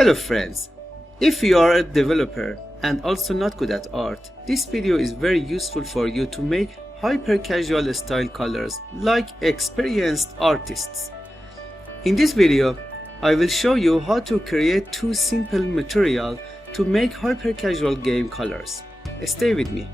Hello friends, if you are a developer and also not good at art, this video is very useful for you to make hyper casual style colors like experienced artists. In this video, I will show you how to create two simple materials to make hyper casual game colors. Stay with me.